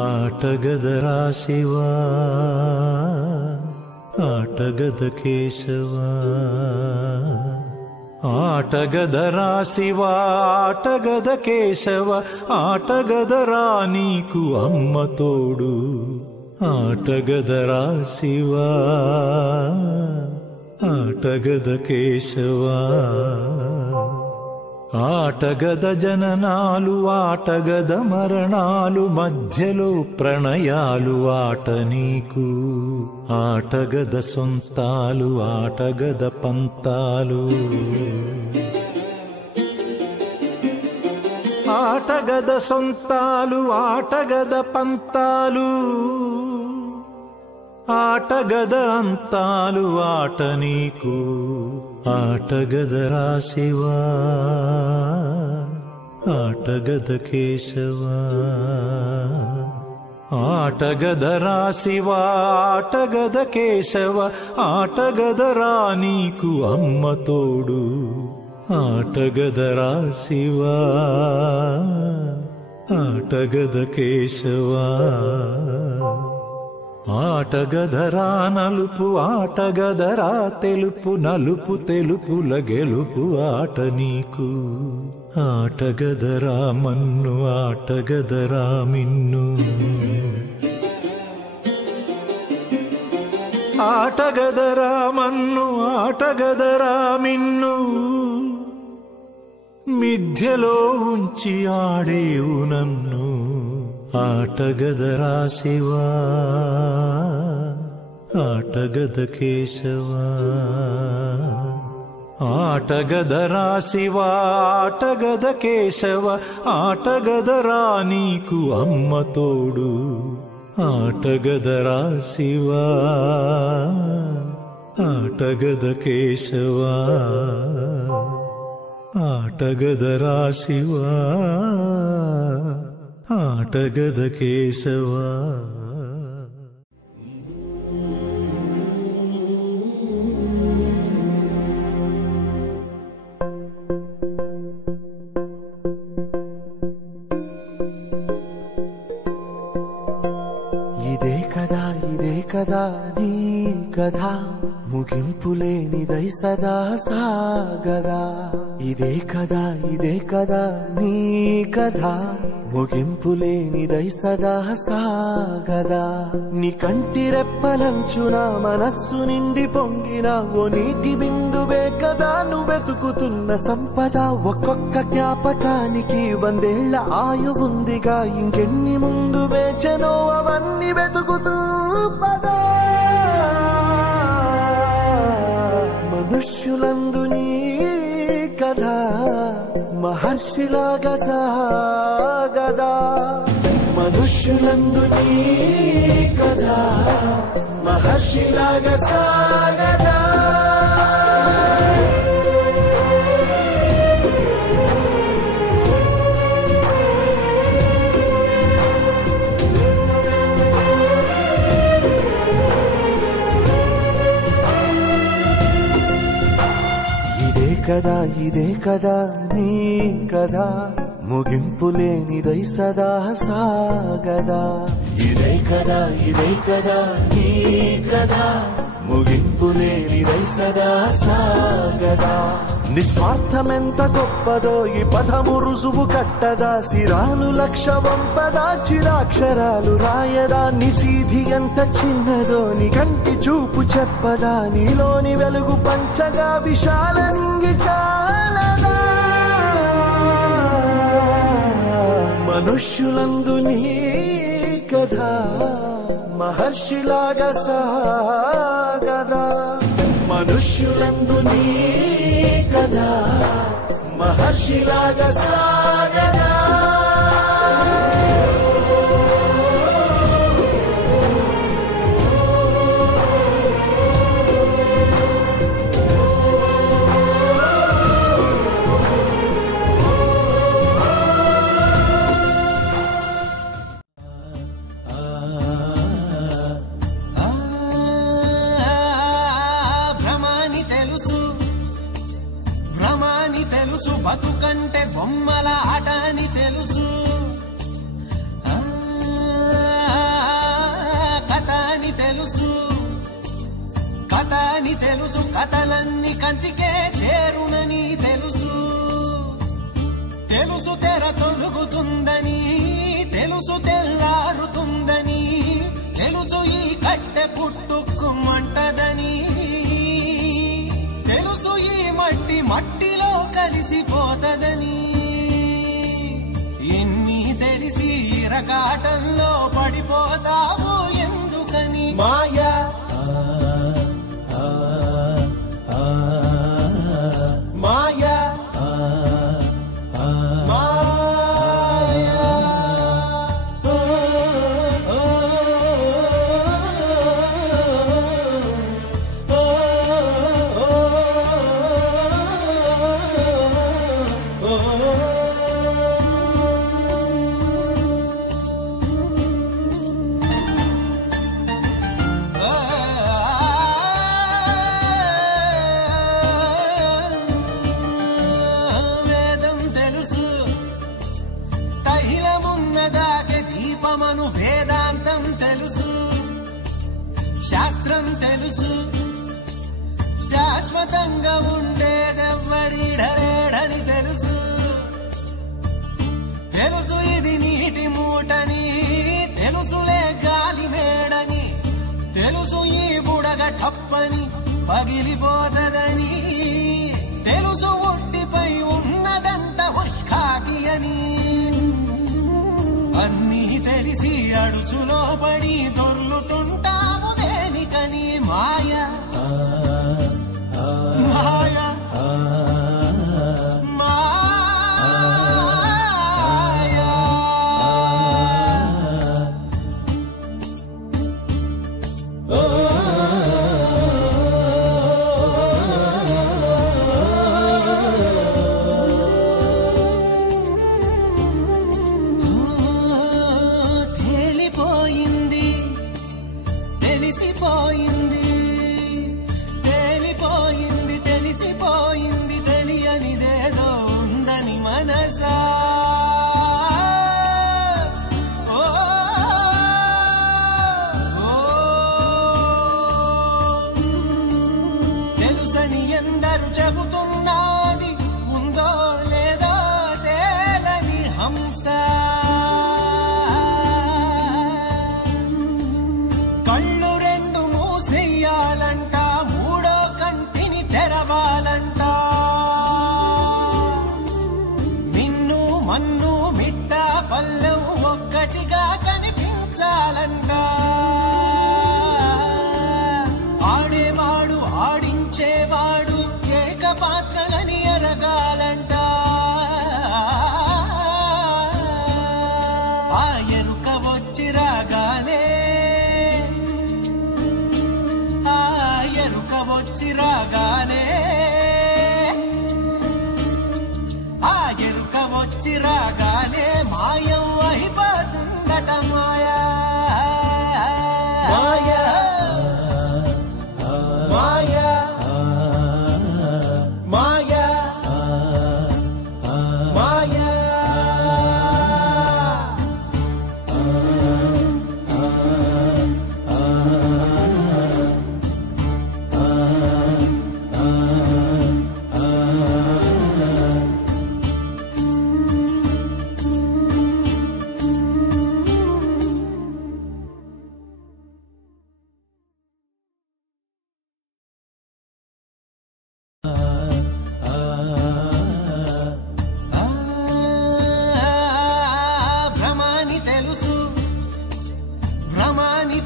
ఆటగదరా శివా ఆటగద కేశవా ఆటగదరా శివా ఆటగద కేశవ ఆటగదరా నీకు అమ్మ తోడు ఆటగదరా శివా ఆటగద కేశవా ఆటగద జననాలు ఆటగద మరణాలు మధ్యలో ప్రణయాలు ఆట నీకు ఆటగద సొంతాలు ఆటగద పంతాలు ఆటగద సొంతాలు ఆటగద పంతాలు ఆటగద అంతాలు ఆట నీకు ఆటగదరా శివా ఆటగద కేశవా ఆటగదరా శివా ఆటగద కేశవ ఆటగదరా నీకు అమ్మ తోడు ఆటగదరా శివా ఆటగద కేశవా ఆటగదరా నలుపు ఆటగదరా తెలుపు నలుపు తెలుపుల గెలుపు ఆట నీకు ఆటగదరా మన్ను ఆటగదరా మిన్ను ఆటగదరా మన్ను ఆటగదరా మిన్ను మిథ్యలో ఉంచి ఆడేవు నన్ను ఆటగదరా శివా ఆటగద కేశవా ఆటగదరా శివా ఆటగద కేశవ ఆటగదరా నీకు అమ్మ తోడు ఆటగదరా శివా ఆటగద కేశవా ఆటగదరా శివా ఆటగద కేశవా ఇదే కదా నీ కథ ముగింపులేనిదై సదా సాగదా ఇదే కదా నీ కథ ముగింపులేనిదై సదా సాగదా నీ కంటి రెప్పలంచున మనస్సు నిండి పొంగిన ఓ నీటి బిందువే కదా నువ్వెతుకుతున్న సంపద ఒక్కొక్క జ్ఞాపకానికి 100 ఏళ్ల ఆయువుందిగా ఇంకెన్ని ముందు వేచనో అవన్నీ వెతుకుతూ పదా మనుష్యులందు నీ కథ మహర్షిలాగా సాగదా మనుష్యులందు నీ కథ మహర్షిలాగా సాగదా ఇదే కదా నీ కదా ముగింపులేనిదై సదా సాగదా ఇదే కదా నీ కదా ముగింపులేనిదై సదా సాగదా నిస్వార్థమెంత గొప్పదో ఈ పదము రుజువు కట్టదా సిరాలు లక్ష వంపదా చిరాక్షరాలు రాయదా నిసీధి ఎంత చిన్నదో నీ కంటి చూపు చెప్పదా నీలోని వెలుగు పంచగా విశాల నింగి చాలదా మనుష్యులందు నీ కథ మహర్షిలాగా సాగదా మనుష్యులందు నీ కథ మహర్షిలాగా సాగదా బతుకంటే బొమ్మల ఆట అని తెలుసు కథలన్నీ కంచికే చేరునని తెలుసు తెలుసు తెర తొలుగుతుందని తెలుసు తెల్లారుతుందని తెలుసు ఈ కట్టె పుట్టుకుమంటదని తెలుసు ఈ మట్టి మట్టిలో కలిసిపోతదని ఎన్ని తెలిసి ఇరకాటంలో పడిపోతావు ఎందుకని మాయా మాయా వేదాంతం తెలుసు శాస్త్రం తెలుసు శాశ్వతంగా ఉండేదెవ్వడిడలేడని తెలుసు తెలుసు ఇది నీటి మూటని తెలుసులే గాలి మేడని తెలుసు ఈ బుడగ టప్పని పగిలిపోతదని తెలుసు ఒట్టిపై ఉన్నదంత ఉష్కాకి అని అన్నీ తెలిసి అడుసులో పడి దొర్లుతుంటావు దేనికని మాయా మాయా మాయా తెలిసిపోయింది తెలియనిదేదో ఉందని మనసా తెలుసని ఎందరు చెబుతున్నది ఉందో లేదో తేలని హంస కళ్ళు రెండు మూసేయాలంట మూడో కంటిని తెరవాలంట మిన్ను మన్ను మిట్ట పల్లెం ఒక్కటిగా కనిపించాలంట ఆడేవాడు ఆడించేవాడు ఏకపాత్రలని ఎరగాలంట ఆ ఎరుక వచ్చి రాగానే వచ్చి రాగానే ఆ ఎరుక వచ్చి రాగానే మాయం అయిపోతుందట మాయా మాయా మాయా మాయా మాయా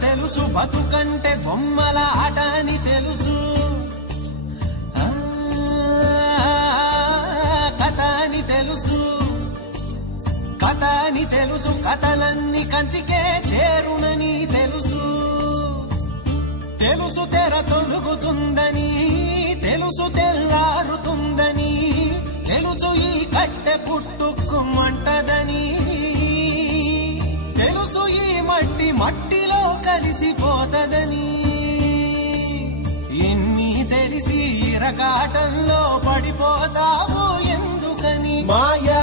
తెలుసు బతుకంటే బొమ్మల ఆట అని తెలుసు కథ అని తెలుసు కథ అని తెలుసు కథలన్నీ కంచికే చేరునని తెలుసు తెలుసు తెర తొలుగుతుందని తెలుసు తెల్లారుతుందని తెలుసు ఈ కట్టె పుట్టుకుమంటదని తెలుసు ఈ మట్టి మట్టిలో కలిసిపోతదని ఎన్ని తెలిసి ఇరకాటంలో పడిపోతావు ఎందుకని మాయా